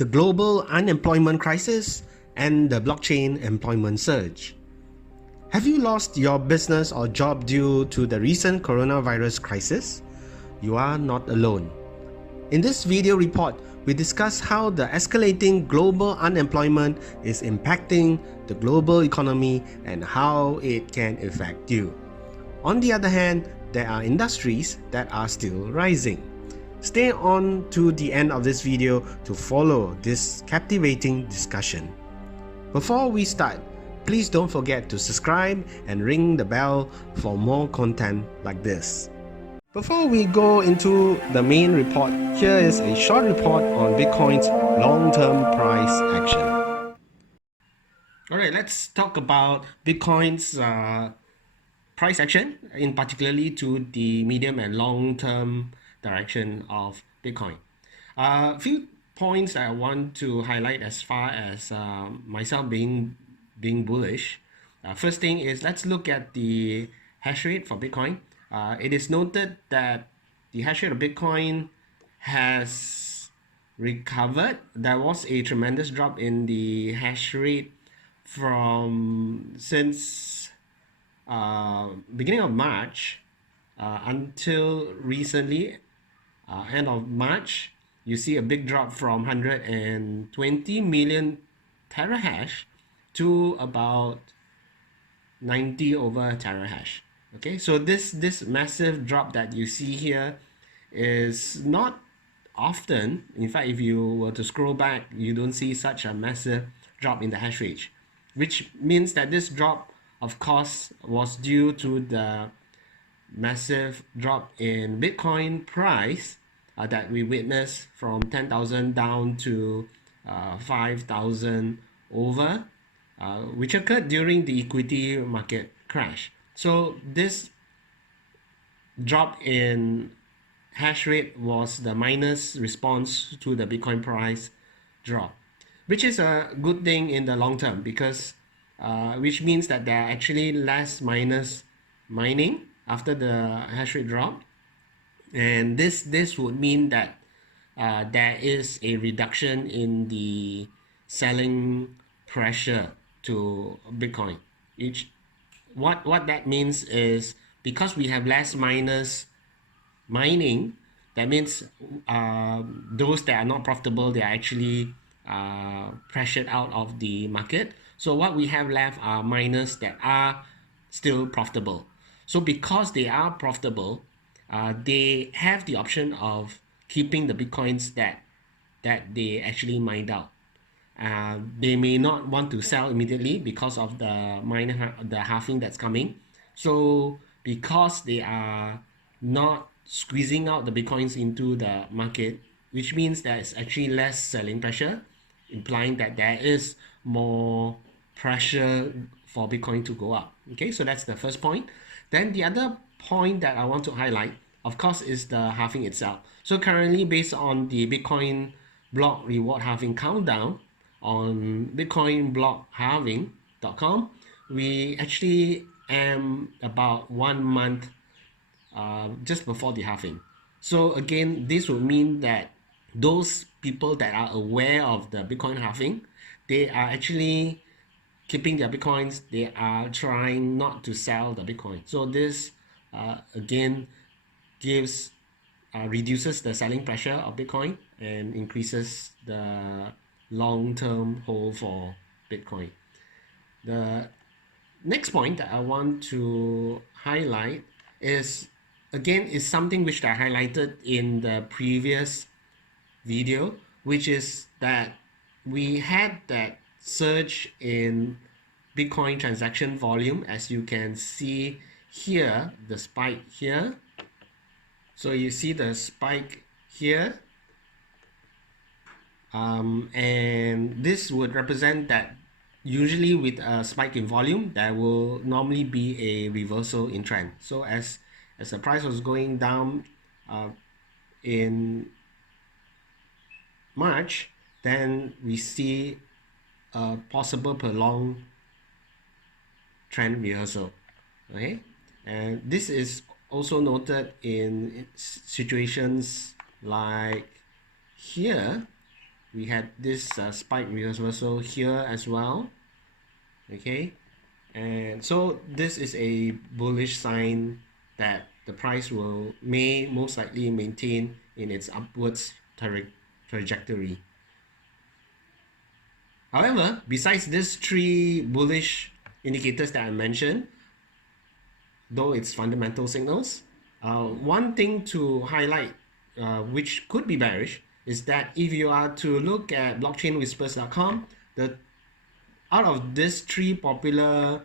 the global unemployment crisis, and the blockchain employment surge. Have you lost your business or job due to the recent coronavirus crisis? You are not alone. In this video report, we discuss how the escalating global unemployment is impacting the global economy and how it can affect you. On the other hand, there are industries that are still rising. Stay on to the end of this video to follow this captivating discussion. Before we start, please don't forget to subscribe and ring the bell for more content like this. Before we go into the main report, here is a short report on Bitcoin's long-term price action. Alright, let's talk about Bitcoin's price action, in particularly to the medium and long-term direction of Bitcoin. A few points I want to highlight as far as myself being bullish. First thing is, let's look at the hash rate for Bitcoin. It is noted that the hash rate of Bitcoin has recovered. There was a tremendous drop in the hash rate from since beginning of March until recently, end of March. You see a big drop from 120 million terahash to about 90 over terahash. Okay, so this massive drop that you see here is not often. In fact, if you were to scroll back, you don't see such a massive drop in the hash rate, which means that this drop, of course, was due to the massive drop in Bitcoin price that we witnessed from 10,000 down to 5,000 over, which occurred during the equity market crash. So this drop in hash rate was the minus response to the Bitcoin price drop, which is a good thing in the long term, because which means that there are actually less miners mining after the hash rate drop, and this would mean that there is a reduction in the selling pressure to Bitcoin. What that means is, because we have less miners mining, that means those that are not profitable, they are actually pressured out of the market. So what we have left are miners that are still profitable. So because they are profitable, they have the option of keeping the Bitcoins that they actually mined out. They may not want to sell immediately because of the halving that's coming. So because they are not squeezing out the Bitcoins into the market, which means there's actually less selling pressure, implying that there is more pressure for Bitcoin to go up. Okay, so that's the first point. Then the other point that I want to highlight, of course, is the halving itself. So currently, based on the Bitcoin block reward halving countdown on bitcoinblockhalving.com, we actually am about 1 month just before the halving. So again, this would mean that those people that are aware of the Bitcoin halving, they are actually keeping their Bitcoins. They are trying not to sell the Bitcoin. So this again gives reduces the selling pressure of Bitcoin and increases the long-term hold for Bitcoin. The next point that I want to highlight is, again, is something which I highlighted in the previous video, which is that we had that surge in Bitcoin transaction volume, as you can see here, the spike here. So you see the spike here, and this would represent that usually with a spike in volume, there will normally be a reversal in trend. So as the price was going down in March, then we see a possible prolonged trend reversal. Okay, and this is also noted in situations like here, we had this spike reversal here as well. Okay, and so this is a bullish sign that the price may most likely maintain in its upwards trajectory. However, besides these three bullish indicators that I mentioned, though it's fundamental signals, one thing to highlight which could be bearish is that if you are to look at blockchainwhispers.com, out of these three popular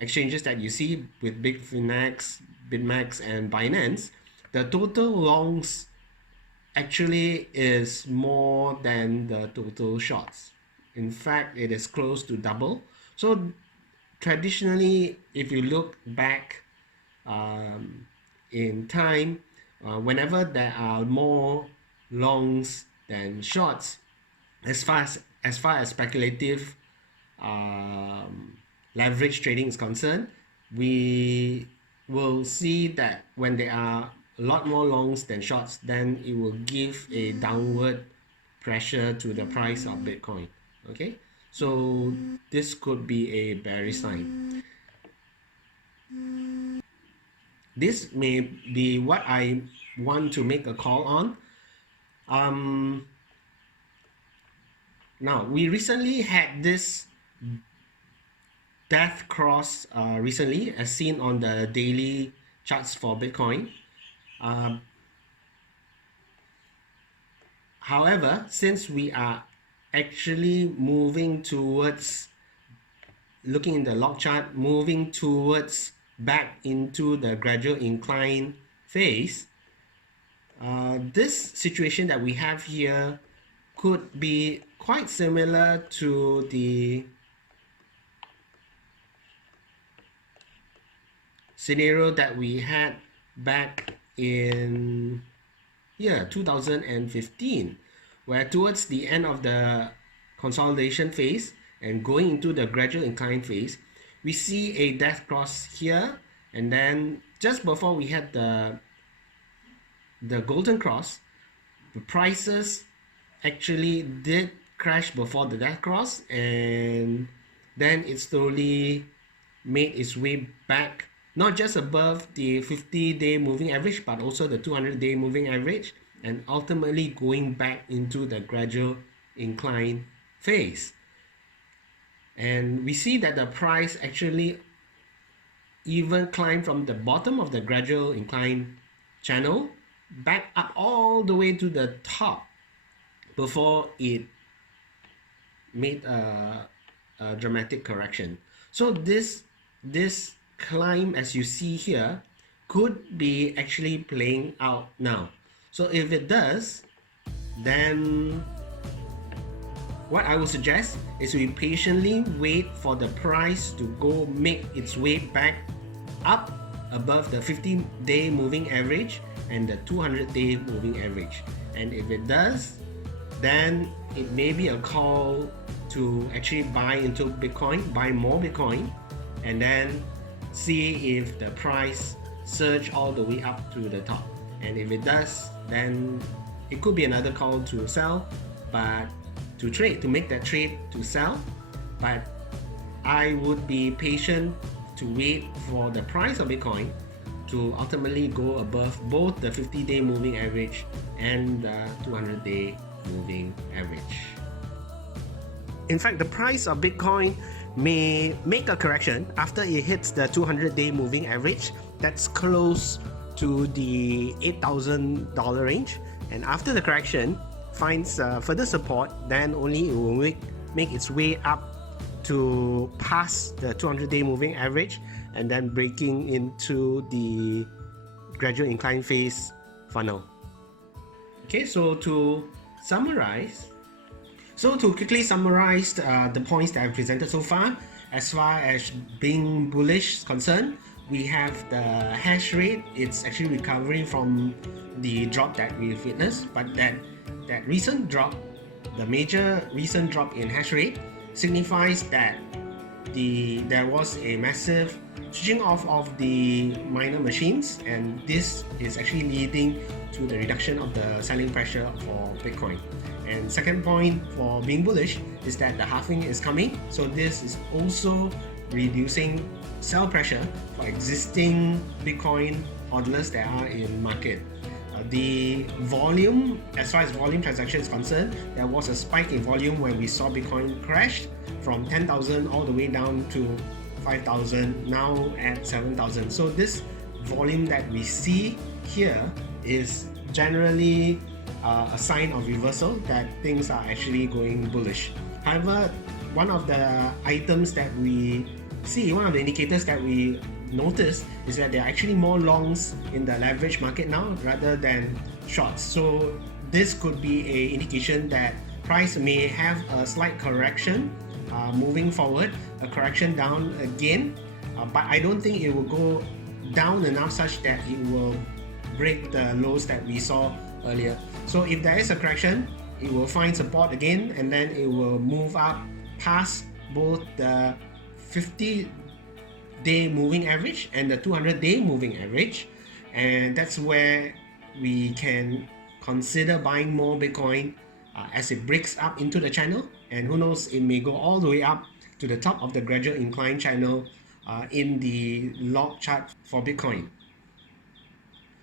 exchanges that you see with Bitfinex, BitMEX, and Binance, the total longs actually is more than the total shorts. In fact, it is close to double. So traditionally, if you look back in time, whenever there are more longs than shorts, as far as speculative leverage trading is concerned, we will see that when there are a lot more longs than shorts, then it will give a downward pressure to the price of Bitcoin. Okay, so this could be a bearish sign. This may be what I want to make a call on. Now, we recently had this death cross recently, as seen on the daily charts for Bitcoin. However, since we are actually moving towards, looking in the log chart, moving towards back into the gradual incline phase, this situation that we have here could be quite similar to the scenario that we had back in 2015, where towards the end of the consolidation phase and going into the gradual incline phase, we see a death cross here, and then just before we had the golden cross, the prices actually did crash before the death cross, and then it slowly made its way back, not just above the 50-day moving average, but also the 200-day moving average, and ultimately going back into the gradual incline phase. And we see that the price actually even climbed from the bottom of the gradual incline channel back up all the way to the top before it made a dramatic correction. So this climb, as you see here, could be actually playing out now. So if it does, then what I would suggest is we patiently wait for the price to go make its way back up above the 50-day moving average and the 200-day moving average. And if it does, then it may be a call to actually buy into Bitcoin, buy more Bitcoin, and then see if the price surge all the way up to the top. And if it does, then it could be another call to sell, but to trade, to make that trade to sell. But I would be patient to wait for the price of Bitcoin to ultimately go above both the 50-day moving average and the 200-day moving average. In fact, the price of Bitcoin may make a correction after it hits the 200-day moving average that's close to the $8,000 range, and after the correction finds further support, then only it will make its way up to past the 200-day moving average and then breaking into the gradual incline phase funnel. Okay, so to quickly summarize the points that I've presented so far, as far as being bullish is concerned, we have the hash rate. It's actually recovering from the drop that we've witnessed, but that recent drop, the major recent drop in hash rate, signifies that there was a massive switching off of the miner machines, and this is actually leading to the reduction of the selling pressure for Bitcoin. And second point for being bullish is that the halving is coming. So this is also reducing sell pressure for existing Bitcoin hodlers that are in market. The volume, as far as volume transaction is concerned, there was a spike in volume when we saw Bitcoin crash from 10,000 all the way down to 5,000, now at 7,000. So this volume that we see here is generally a sign of reversal that things are actually going bullish. However, one of the items that we see, one of the indicators that we notice is that there are actually more longs in the leverage market now rather than shorts. So this could be an indication that price may have a slight correction moving forward, a correction down again, but I don't think it will go down enough such that it will break the lows that we saw earlier. So if there is a correction, it will find support again, and then it will move up past both the 50-day moving average and the 200-day moving average, and that's where we can consider buying more Bitcoin as it breaks up into the channel, and who knows, it may go all the way up to the top of the gradual incline channel in the log chart for Bitcoin.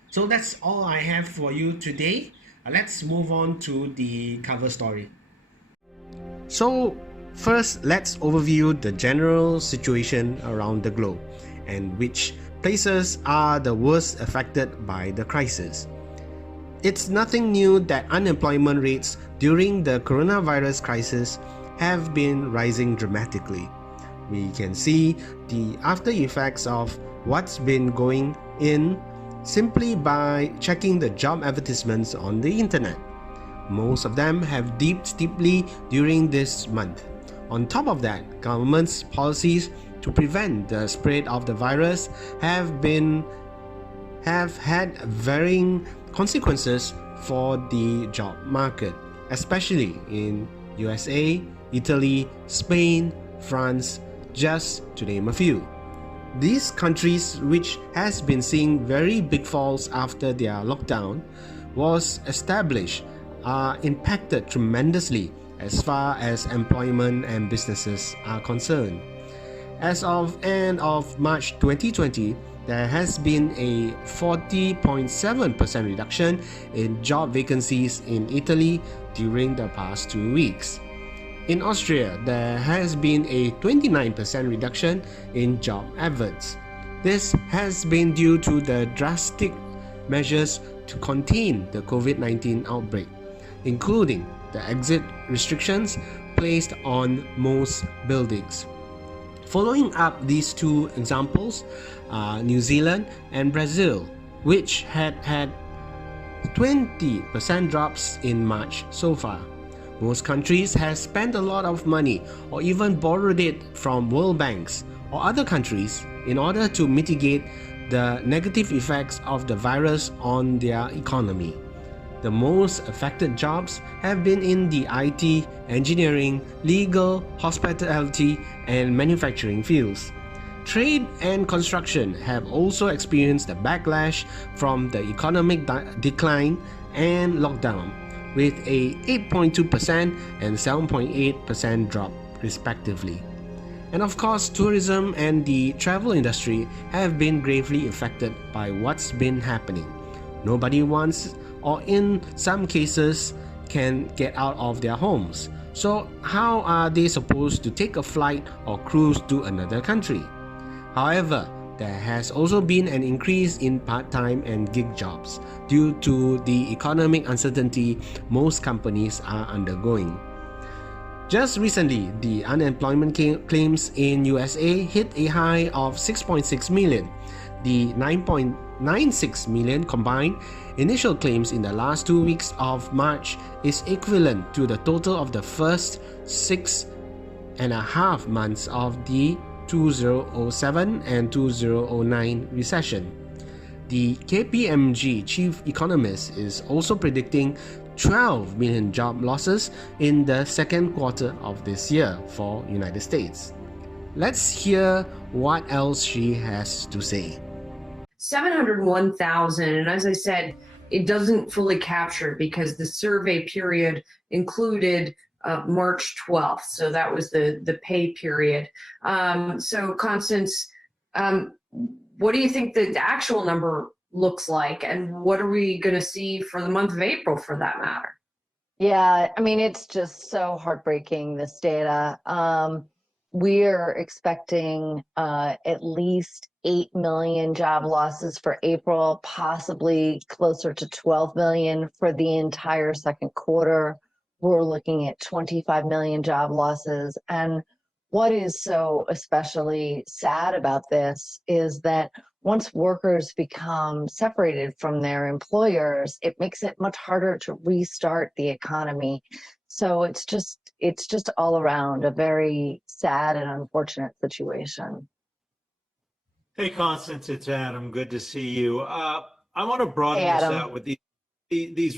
So that's all I have for you today. Let's move on to the cover story. So first, let's overview the general situation around the globe and which places are the worst affected by the crisis. It's nothing new that unemployment rates during the coronavirus crisis have been rising dramatically. We can see the after effects of what's been going in simply by checking the job advertisements on the internet. Most of them have dipped steeply during this month. On top of that, government's policies to prevent the spread of the virus have had varying consequences for the job market, especially in USA, Italy, Spain, France, just to name a few. These countries, which has been seeing very big falls after their lockdown was established, are impacted tremendously as far as employment and businesses are concerned. As of end of March 2020, there has been a 40.7% reduction in job vacancies in Italy during the past 2 weeks. In Austria, there has been a 29% reduction in job adverts. This has been due to the drastic measures to contain the COVID-19 outbreak, including the exit restrictions placed on most buildings. Following up these two examples are New Zealand and Brazil, which had 20% drops in March so far. Most countries have spent a lot of money or even borrowed it from world banks or other countries in order to mitigate the negative effects of the virus on their economy. The most affected jobs have been in the IT, engineering, legal, hospitality, and manufacturing fields. Trade and construction have also experienced a backlash from the economic decline and lockdown, with a 8.2% and 7.8% drop respectively. And of course, tourism and the travel industry have been gravely affected by what's been happening. Nobody wants, or in some cases, can get out of their homes. So how are they supposed to take a flight or cruise to another country? However, there has also been an increase in part-time and gig jobs due to the economic uncertainty most companies are undergoing. Just recently, the unemployment claims in USA hit a high of 6.6 million. The 9.96 million combined initial claims in the last 2 weeks of March is equivalent to the total of the first 6.5 months of the 2007 and 2009 recession. The KPMG chief economist is also predicting 12 million job losses in the second quarter of this year for United States. Let's hear what else she has to say. 701,000, and as I said, it doesn't fully capture because the survey period included March 12th. So that was the pay period. So Constance, what do you think the actual number looks like, and what are we going to see for the month of April for that matter? Yeah, I mean, it's just so heartbreaking, this data. We're expecting at least 8 million job losses for April, possibly closer to 12 million for the entire second quarter. We're looking at 25 million job losses. And what is so especially sad about this is that once workers become separated from their employers, it makes it much harder to restart the economy. So it's just all around a very sad and unfortunate situation. Hey, Constance, it's Adam. Good to see you. I want to broaden Hey, this Adam. out with these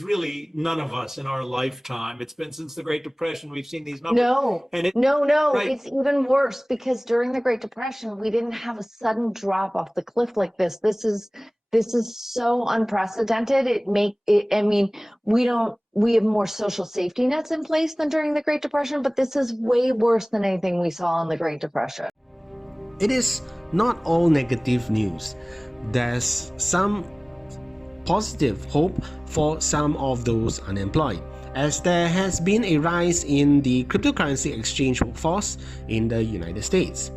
really none of us in our lifetime. It's been since the Great Depression we've seen these numbers. No, And no, right, it's even worse because during the Great Depression, we didn't have a sudden drop off the cliff like this. This is so unprecedented. I mean, we have more social safety nets in place than during the Great Depression, but this is way worse than anything we saw in the Great Depression. It is not all negative news. There's some positive hope for some of those unemployed, as there has been a rise in the cryptocurrency exchange workforce in the United States.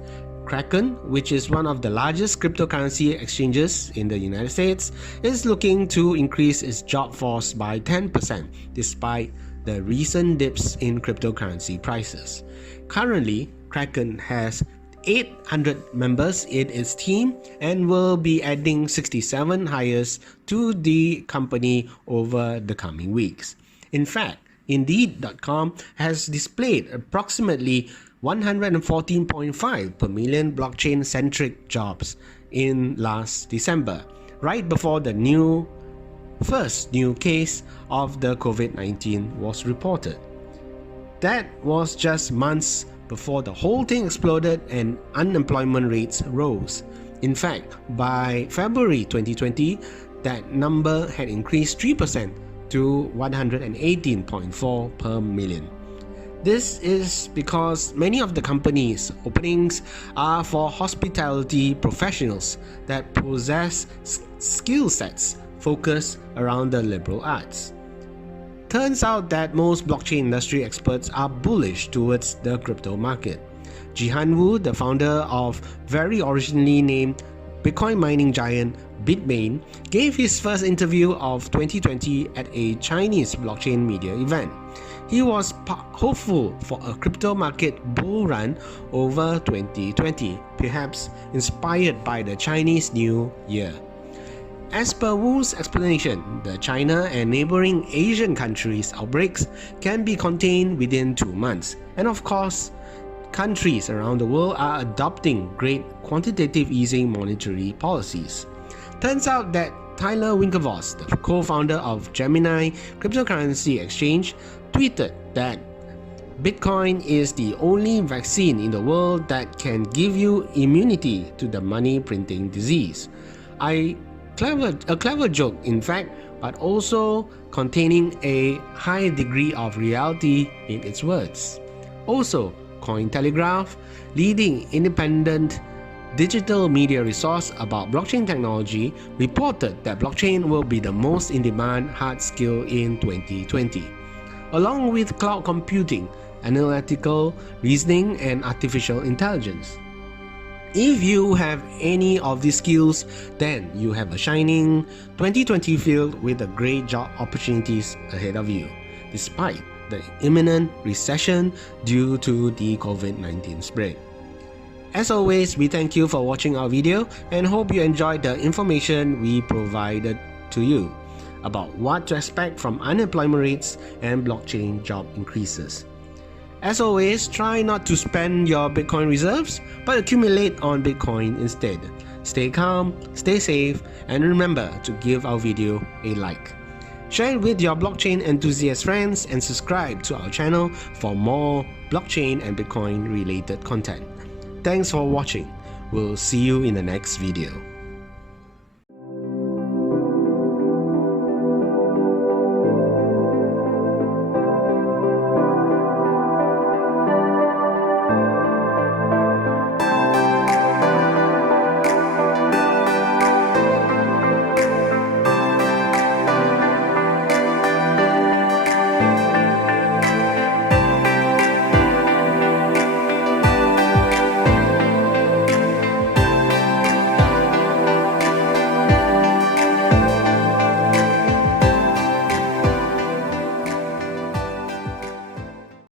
Kraken, which is one of the largest cryptocurrency exchanges in the United States, is looking to increase its job force by 10% despite the recent dips in cryptocurrency prices. Currently, Kraken has 800 members in its team and will be adding 67 hires to the company over the coming weeks. In fact, Indeed.com has displayed approximately 114.5 per million blockchain-centric jobs in last December, right before the first new case of the COVID-19 was reported. That was just months before the whole thing exploded and unemployment rates rose. In fact, by February 2020, that number had increased 3% to 118.4 per million. This is because many of the company's openings are for hospitality professionals that possess skill sets focused around the liberal arts. Turns out that most blockchain industry experts are bullish towards the crypto market. Jihan Wu, the founder of very originally named Bitcoin mining giant Bitmain, gave his first interview of 2020 at a Chinese blockchain media event. He was hopeful for a crypto market bull run over 2020, perhaps inspired by the Chinese New Year. As per Wu's explanation, the China and neighboring Asian countries' outbreaks can be contained within 2 months. And of course, countries around the world are adopting great quantitative easing monetary policies. Turns out that Tyler Winklevoss, the co-founder of Gemini cryptocurrency exchange, tweeted that Bitcoin is the only vaccine in the world that can give you immunity to the money printing disease. A clever joke, in fact, but also containing a high degree of reality in its words. Also, Cointelegraph, leading independent digital media resource about blockchain technology, reported that blockchain will be the most in-demand hard skill in 2020, along with cloud computing, analytical reasoning, and artificial intelligence. If you have any of these skills, then you have a shining 2020 filled with great job opportunities ahead of you, despite the imminent recession due to the COVID-19 spread. As always, we thank you for watching our video and hope you enjoyed the information we provided to you about what to expect from unemployment rates and blockchain job increases. As always, try not to spend your Bitcoin reserves, but accumulate on Bitcoin instead. Stay calm, stay safe, and remember to give our video a like. Share it with your blockchain enthusiast friends and subscribe to our channel for more blockchain and Bitcoin related content. Thanks for watching. We'll see you in the next video.